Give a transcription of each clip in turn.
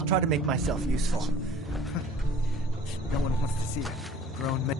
I'll try to make myself useful. No one wants to see a grown man.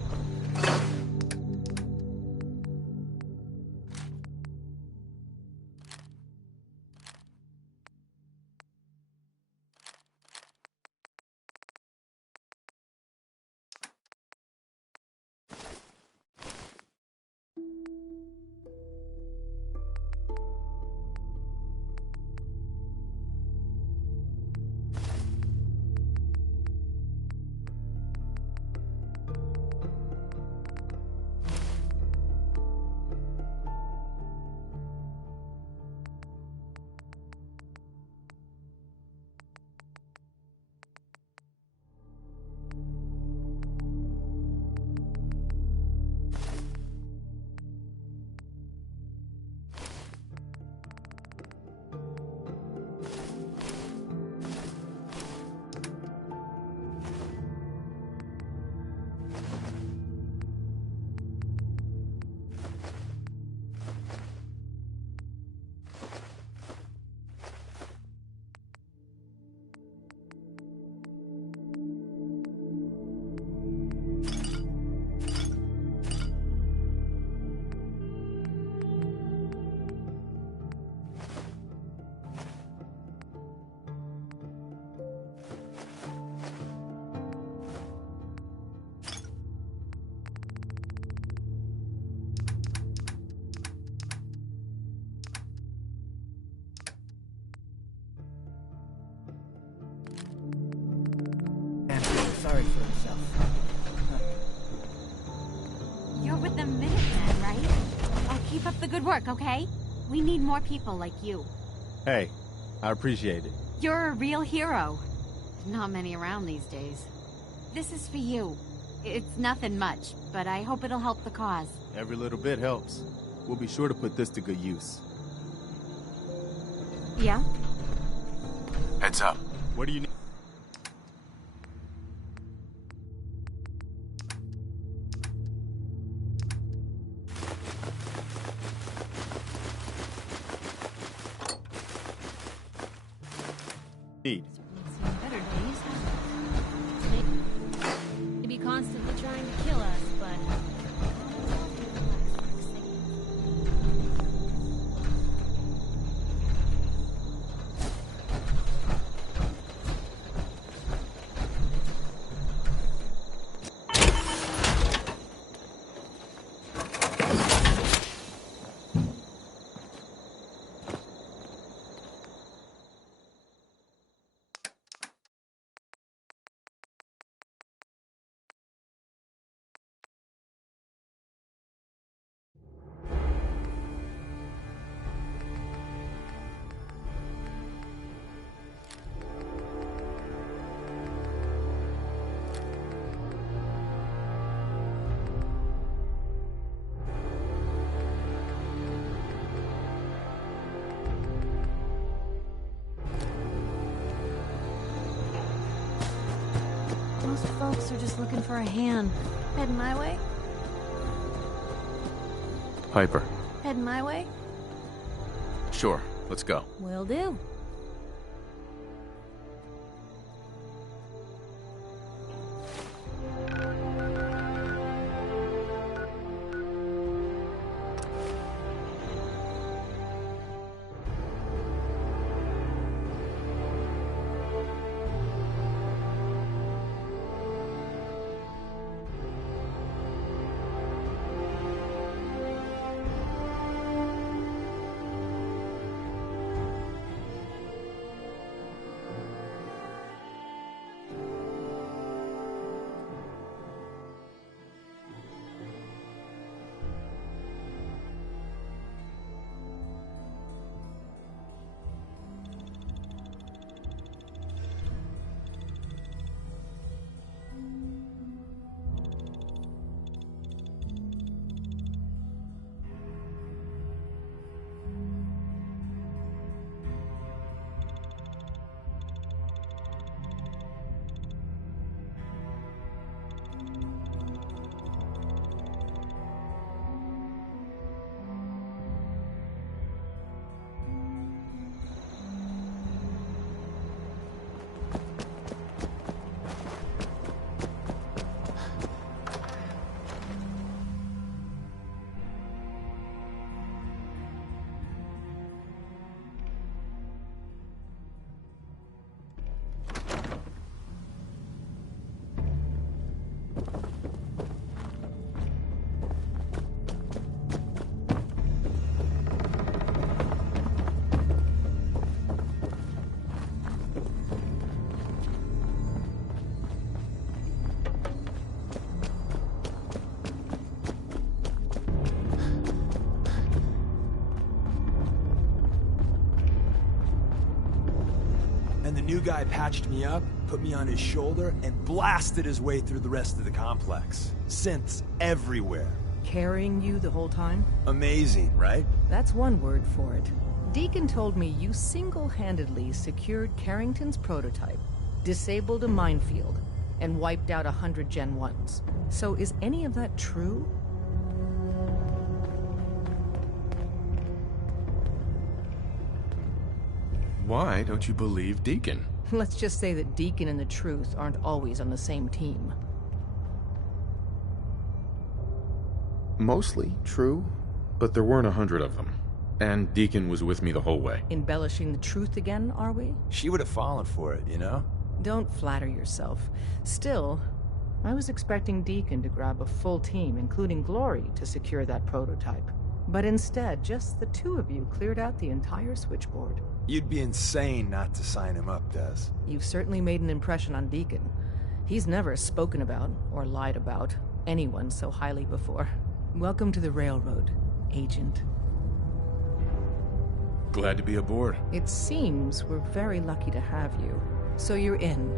Sorry for himself. You're with the Minutemen, right? I'll keep up the good work, okay? We need more people like you. Hey, I appreciate it. You're a real hero. Not many around these days. This is for you. It's nothing much, but I hope it'll help the cause. Every little bit helps. We'll be sure to put this to good use. Yeah? Heads up. What do you need? Need. Better days. Maybe constantly trying to kill us, but Most folks are just looking for a hand. Heading my way? Piper. Heading my way? Sure, let's go. will do. and the new guy patched me up, put me on his shoulder, and blasted his way through the rest of the complex. Synths everywhere. Carrying you the whole time? Amazing, right? That's one word for it. Deacon told me you single-handedly secured Carrington's prototype, disabled a minefield, and wiped out 100 Gen 1s. So is any of that true? Why don't you believe Deacon? Let's just say that Deacon and the truth aren't always on the same team. Mostly true, but there weren't 100 of them. And Deacon was with me the whole way. Embellishing the truth again, are we? She would have fallen for it, you know? Don't flatter yourself. Still, I was expecting Deacon to grab a full team, including Glory, to secure that prototype. But instead, just the two of you cleared out the entire switchboard. You'd be insane not to sign him up, Des. You've certainly made an impression on Deacon. He's never spoken about, or lied about, anyone so highly before. Welcome to the Railroad, Agent. Glad to be aboard. It seems we're very lucky to have you. So you're in.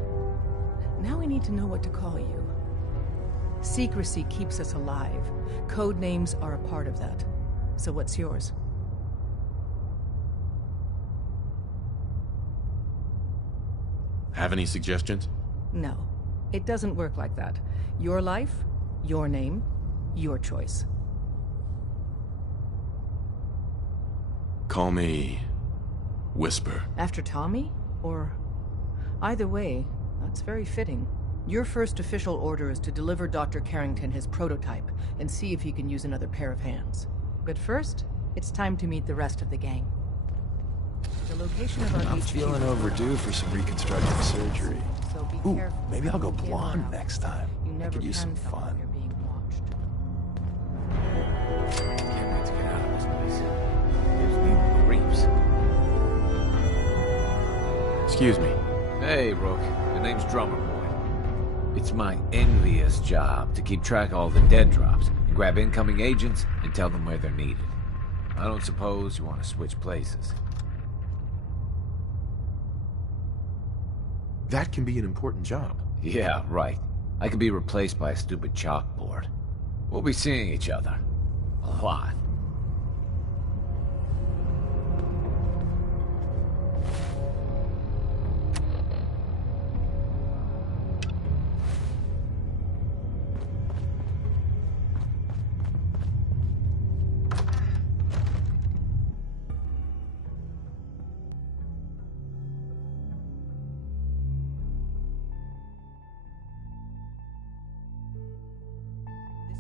Now we need to know what to call you. Secrecy keeps us alive. Code names are a part of that. So what's yours? Have any suggestions? No. It doesn't work like that. Your life, your name, your choice. Call me Whisper. After Tommy? Or... Either way, that's very fitting. Your first official order is to deliver Dr. Carrington his prototype and see if he can use another pair of hands. But first, it's time to meet the rest of the gang. The location of our I'm HQ feeling overdue for some reconstructive surgery. So be Ooh, careful. maybe I'll go In or blonde out. next time. You I never could use some can tell when fun. you're being watched. Can't wait to get out of this place. Gives me creeps. Excuse me. Hey, Rook. The name's Drummer Boy. It's my envious job to keep track of all the dead drops, and grab incoming agents and tell them where they're needed. I don't suppose you want to switch places. That can be an important job. Yeah, right. I could be replaced by a stupid chalkboard. We'll be seeing each other. A lot.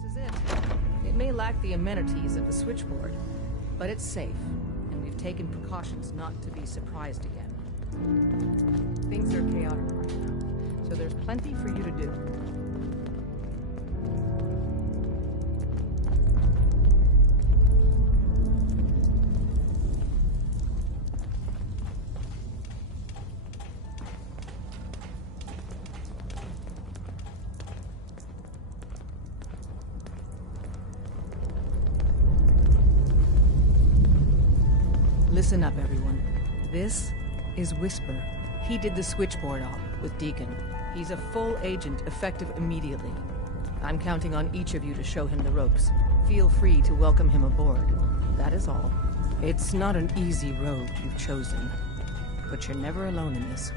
This is it. It may lack the amenities of the switchboard, but it's safe, and we've taken precautions not to be surprised again. Things are chaotic right now, so there's plenty for you to do. Listen up, everyone. This is Whisper. He did the switchboard op with Deacon. He's a full agent, effective immediately. I'm counting on each of you to show him the ropes. Feel free to welcome him aboard. That is all. It's not an easy road you've chosen, but you're never alone in this.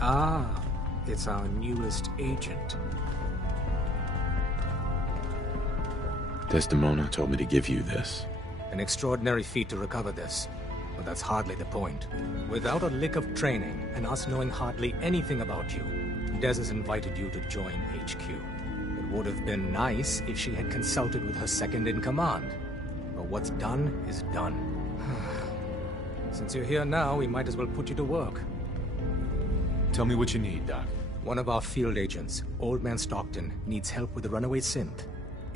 Ah, it's our newest agent. Desdemona told me to give you this. An extraordinary feat to recover this. But that's hardly the point. Without a lick of training, and us knowing hardly anything about you, Des has invited you to join HQ. It would have been nice if she had consulted with her second-in-command. But what's done is done. Since you're here now, we might as well put you to work. Tell me what you need, Doc. One of our field agents, Old Man Stockton, needs help with the runaway synth.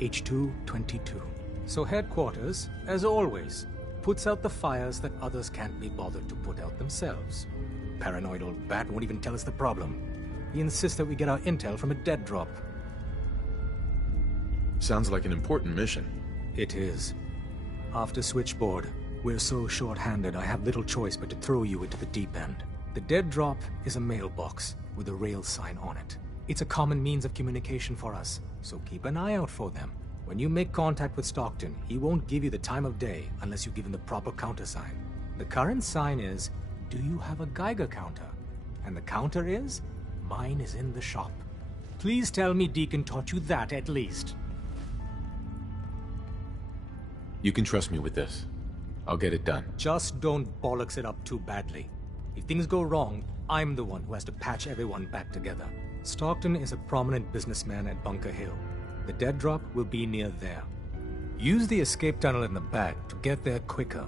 H222. So headquarters, as always, puts out the fires that others can't be bothered to put out themselves. Paranoid old bat won't even tell us the problem. He insists that we get our intel from a dead drop. Sounds like an important mission. It is. After Switchboard, we're so short-handed I have little choice but to throw you into the deep end. The dead drop is a mailbox with a rail sign on it. It's a common means of communication for us, so keep an eye out for them. When you make contact with Stockton, he won't give you the time of day unless you give him the proper countersign. The current sign is, do you have a Geiger counter? And the counter is, mine is in the shop. Please tell me Deacon taught you that at least. You can trust me with this. I'll get it done. Just don't bollocks it up too badly. If things go wrong, I'm the one who has to patch everyone back together. Stockton is a prominent businessman at Bunker Hill. The dead drop will be near there. Use the escape tunnel in the back to get there quicker.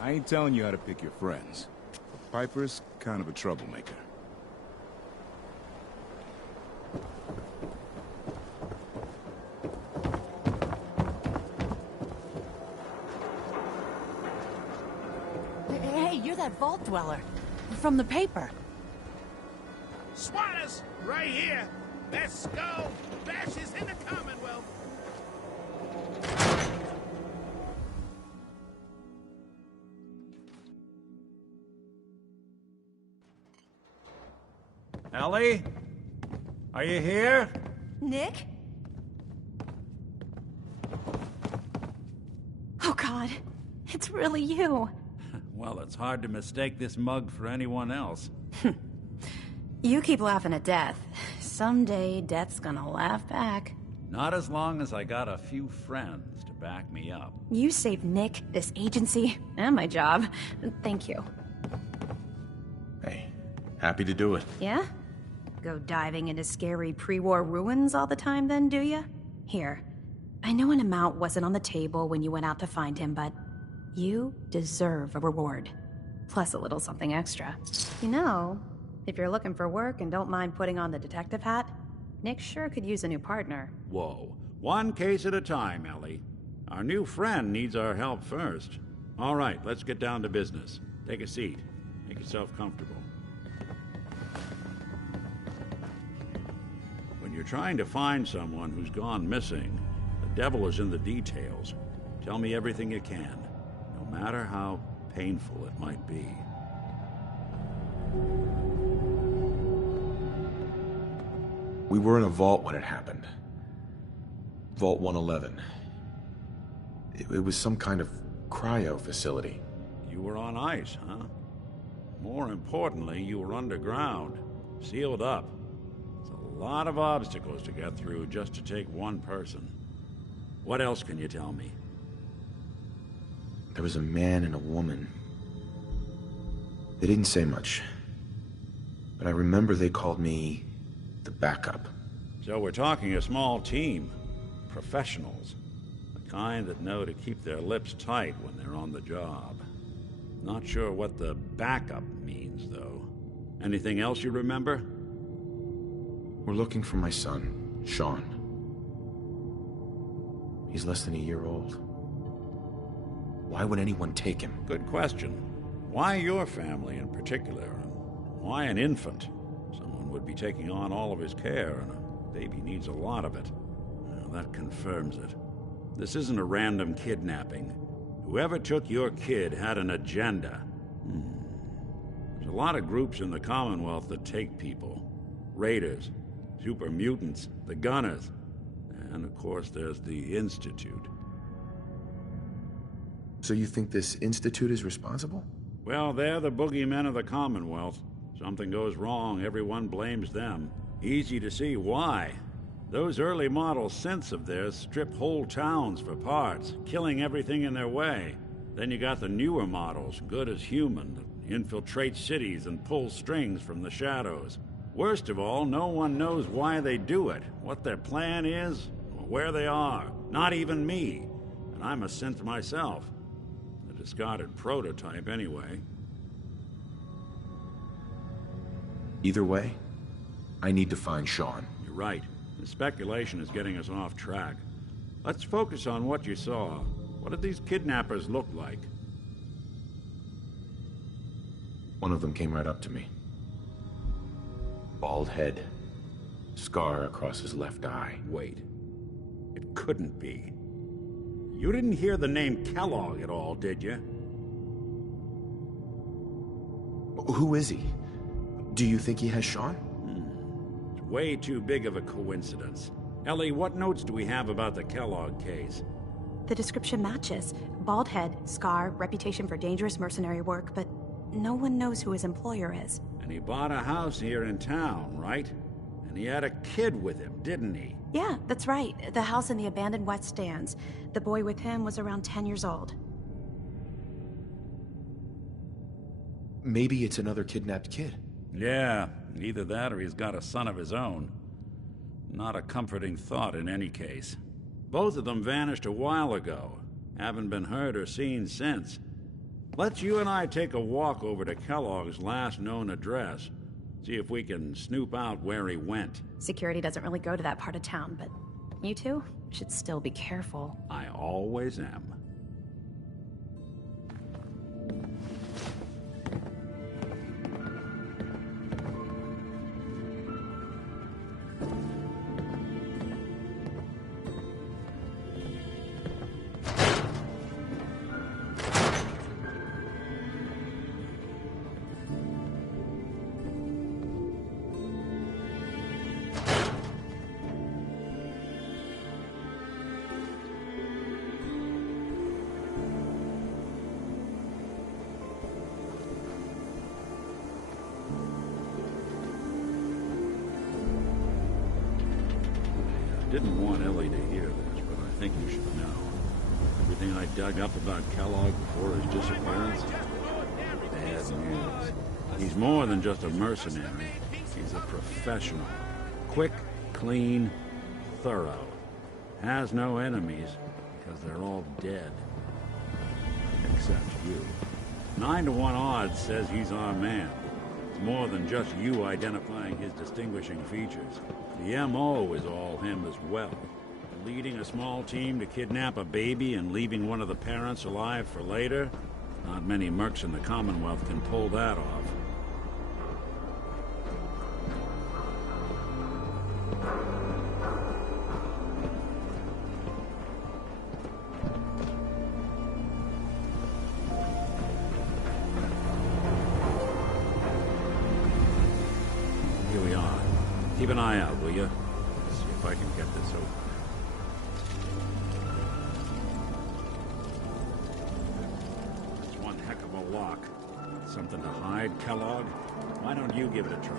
I ain't telling you how to pick your friends. But Piper's kind of a troublemaker. Hey, you're that vault dweller. From the paper. Squatters, right here. Let's go. Bashes in the Commonwealth. Ellie? Are you here? Nick? Oh, God. It's really you. Well, it's hard to mistake this mug for anyone else. You keep laughing at death. Someday, death's gonna laugh back. Not as long as I got a few friends to back me up. You saved Nick, this agency, and my job. Thank you. Hey, happy to do it. Yeah? Go diving into scary pre-war ruins all the time then, do ya? Here, I know an amount wasn't on the table when you went out to find him, but you deserve a reward. Plus a little something extra. You know, if you're looking for work and don't mind putting on the detective hat, Nick sure could use a new partner. Whoa. One case at a time, Ellie. Our new friend needs our help first. All right, let's get down to business. Take a seat. Make yourself comfortable. When you're trying to find someone who's gone missing, the devil is in the details. Tell me everything you can, no matter how painful it might be. We were in a vault when it happened. Vault 111. It was some kind of cryo facility. You were on ice, huh? More importantly, you were underground, sealed up. It's a lot of obstacles to get through just to take one person. What else can you tell me? There was a man and a woman. They didn't say much. But I remember they called me the backup. So we're talking a small team. Professionals. The kind that know to keep their lips tight when they're on the job. Not sure what the backup means, though. Anything else you remember? We're looking for my son, Sean. He's less than a year old. Why would anyone take him? Good question. Why your family in particular? And why an infant? Someone would be taking on all of his care, and a baby needs a lot of it. Well, that confirms it. This isn't a random kidnapping. Whoever took your kid had an agenda. There's a lot of groups in the Commonwealth that take people. Raiders, super mutants, the Gunners, and of course there's the Institute. So you think this institute is responsible? Well, they're the boogeymen of the Commonwealth. Something goes wrong, everyone blames them. Easy to see why. Those early model synths of theirs strip whole towns for parts, killing everything in their way. Then you got the newer models, good as human, that infiltrate cities and pull strings from the shadows. Worst of all, no one knows why they do it, what their plan is, or where they are. Not even me. And I'm a synth myself. A discarded prototype, anyway. Either way, I need to find Sean. You're right. The speculation is getting us off track. Let's focus on what you saw. What did these kidnappers look like? One of them came right up to me. Bald head. Scar across his left eye. Wait. It couldn't be. You didn't hear the name Kellogg at all, did you? Who is he? Do you think he has Sean? It's way too big of a coincidence. Ellie, what notes do we have about the Kellogg case? The description matches. Bald head, scar, reputation for dangerous mercenary work, but no one knows who his employer is. And he bought a house here in town, right? And he had a kid with him, didn't he? Yeah, that's right. The house in the abandoned West Stands. The boy with him was around 10 years old. Maybe it's another kidnapped kid. Yeah, either that or he's got a son of his own. Not a comforting thought in any case. Both of them vanished a while ago. Haven't been heard or seen since. Let's you and I take a walk over to Kellogg's last known address. See if we can snoop out where he went. Security doesn't really go to that part of town, but you two should still be careful. I always am. Didn't want Ellie to hear this, but I think you should know. Everything I dug up about Kellogg before his disappearance? Bad news. He's more than just a mercenary. He's a professional. Quick, clean, thorough. Has no enemies, because they're all dead. Except you. 9 to 1 odds says he's our man. It's more than just you identifying his distinguishing features. The M.O. is all him as well. Leading a small team to kidnap a baby and leaving one of the parents alive for later? Not many mercs in the Commonwealth can pull that off. Here we are. Keep an eye out, will you? See if I can get this open. It's one heck of a lock. Something to hide, Kellogg? Why don't you give it a try?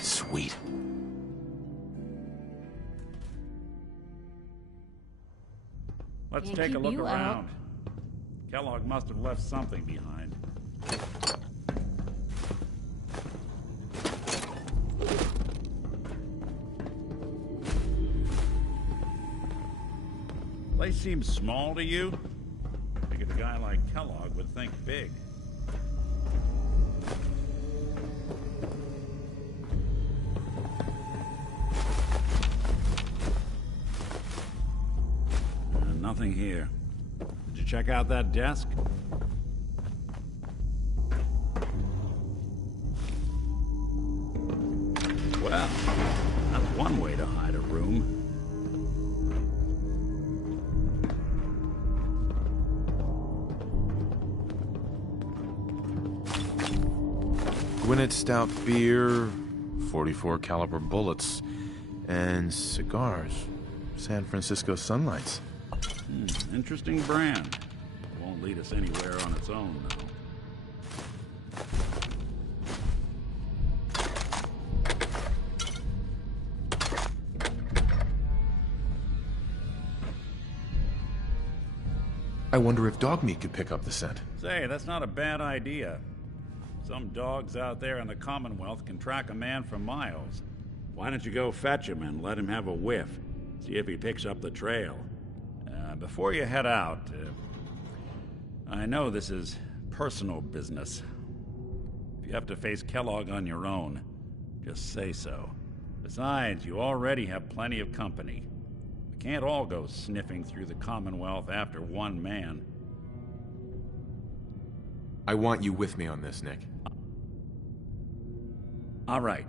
Sweet. Let's Can't take a keep look you around. Kellogg must have left something behind. Place seems small to you? Figured a guy like Kellogg would think big. Nothing here. Did you check out that desk? Well, that's one way to hide a room. Gwinnett Stout beer, 44 caliber bullets, and cigars. San Francisco Sunlights. Interesting brand. Won't lead us anywhere on its own, though. I wonder if dog meat could pick up the scent. Say, that's not a bad idea. Some dogs out there in the Commonwealth can track a man for miles. Why don't you go fetch him and let him have a whiff? See if he picks up the trail. Before you head out, I know this is personal business. If you have to face Kellogg on your own, just say so. Besides, you already have plenty of company. We can't all go sniffing through the Commonwealth after one man. I want you with me on this, Nick. All right.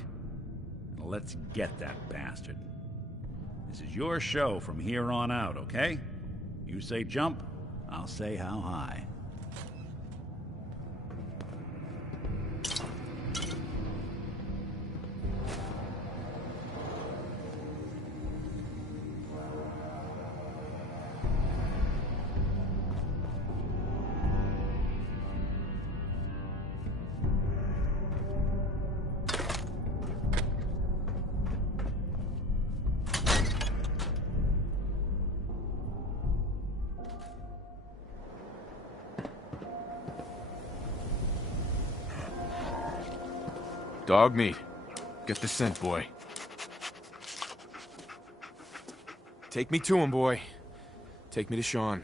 Let's get that bastard. This is your show from here on out, okay? You say jump, I'll say how high. Dog meat. Get the scent, boy. Take me to him, boy. Take me to Sean.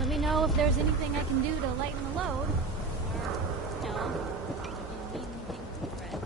Let me know if there's anything I can do to lighten the load. No. Do you need anything, Fred?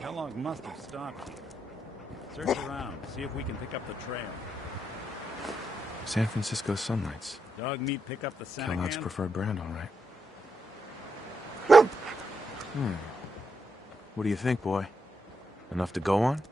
Kellogg must have stopped here. Search around, see if we can pick up the trail. San Francisco Sunlights. Dog meat pick up the scent Kellogg's again? preferred brand, all right. What do you think, boy? Enough to go on?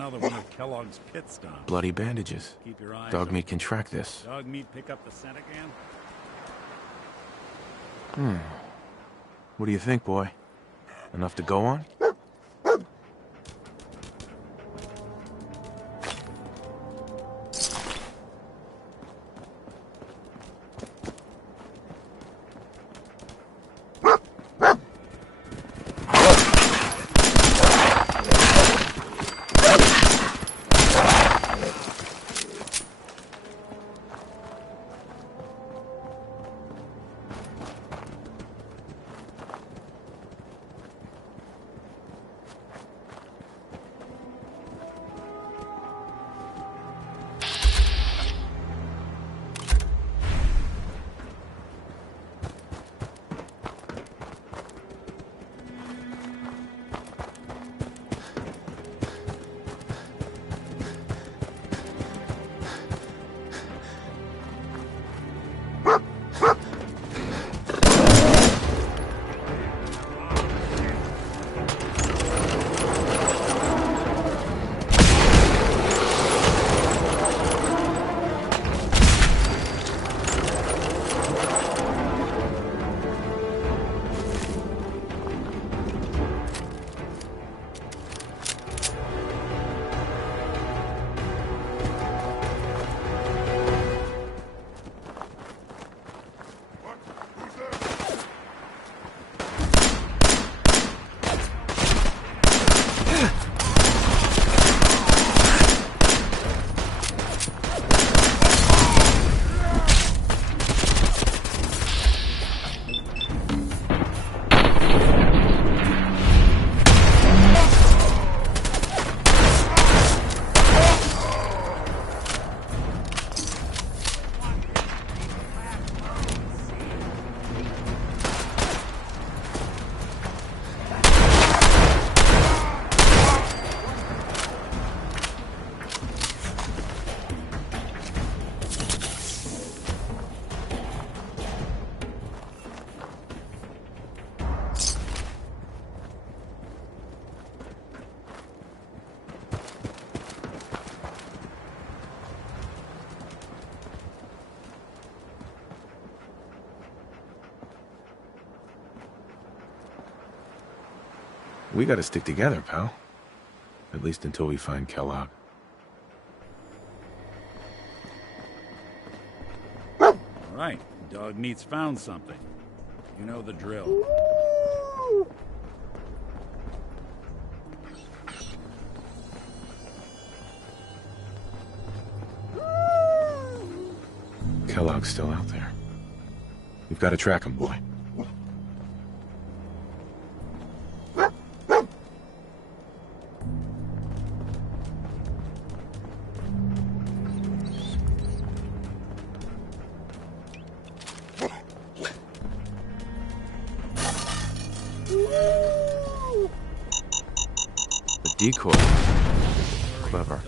another one of Kellogg's pit stops. Bloody bandages. Keep your eyes Dog open. meat can track this. Dog meat pick up the scent again? What do you think, boy? Enough to go on? We gotta stick together, pal. At least until we find Kellogg. All right, dog meat's found something. You know the drill. Kellogg's still out there. We've got to track him, boy. The decoy. Clever.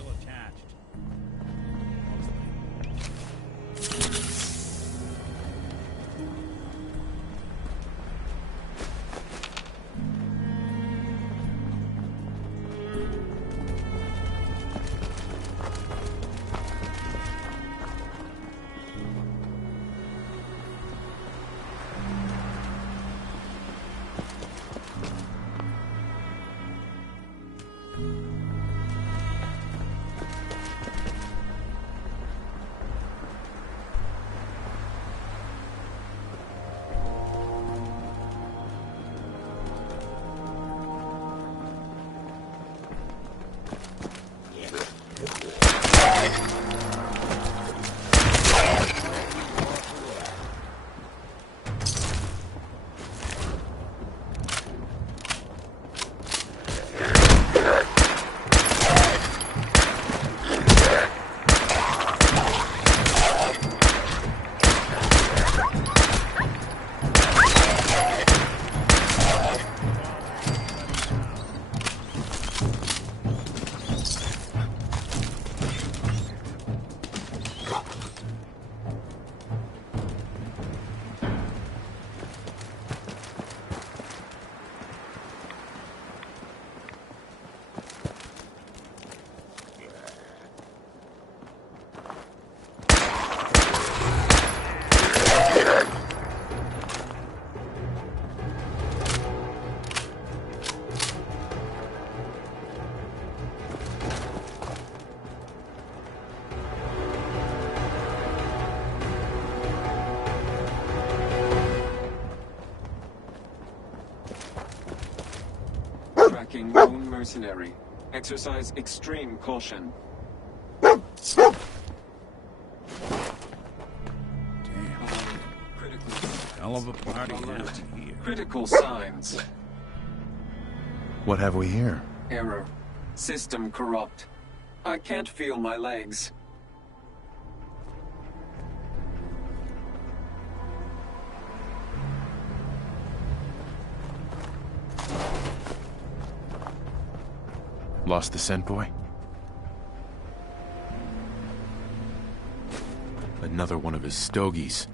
mercenary. Exercise extreme caution. Hell of a party happening here. Critical signs. What have we here? Error. System corrupt. I can't feel my legs. Lost the scent boy? Another one of his stogies.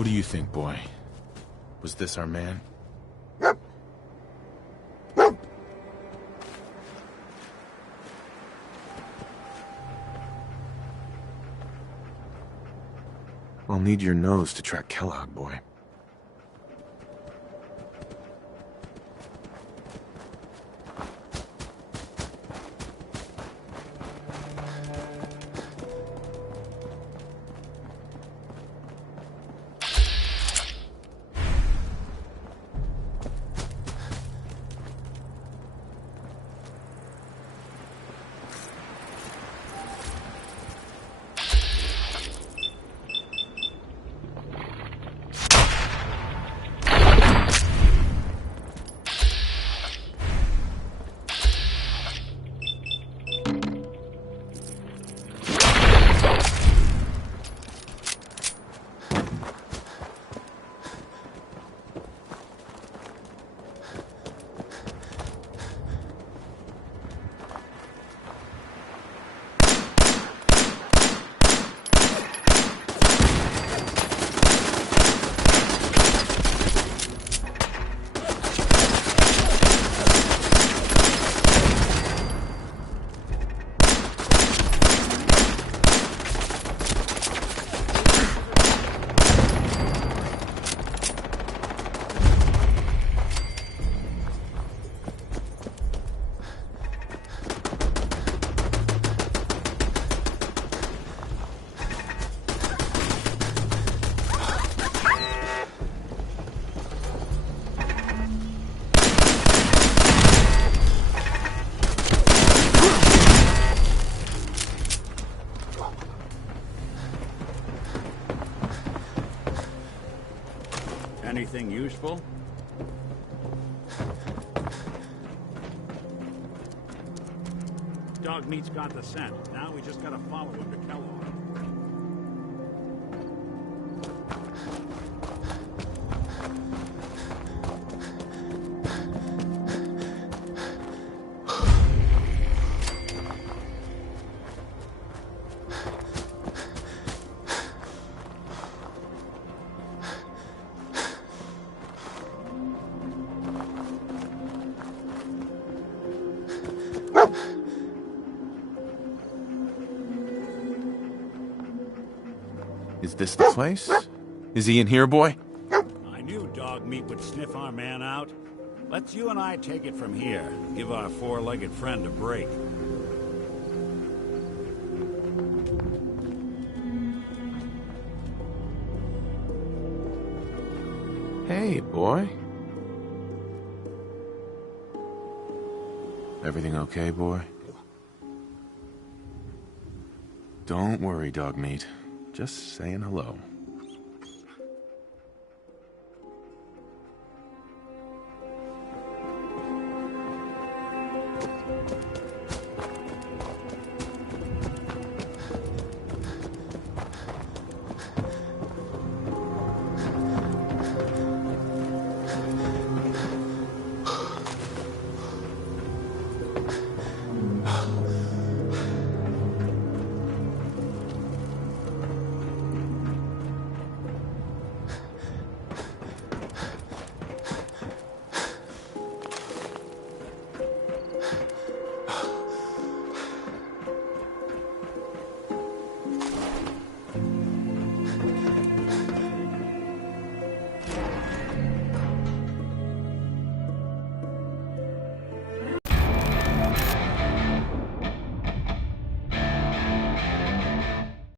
What do you think, boy? Was this our man? I'll need your nose to track Kellogg, boy. Anything useful? Dog meat's got the scent. Now we just gotta follow him to Kellogg. Is this the place? Is he in here, boy? I knew dog meat would sniff our man out. Let's you and I take it from here. Give our four-legged friend a break. Hey, boy. Everything okay, boy? Don't worry, dog meat. Just saying hello.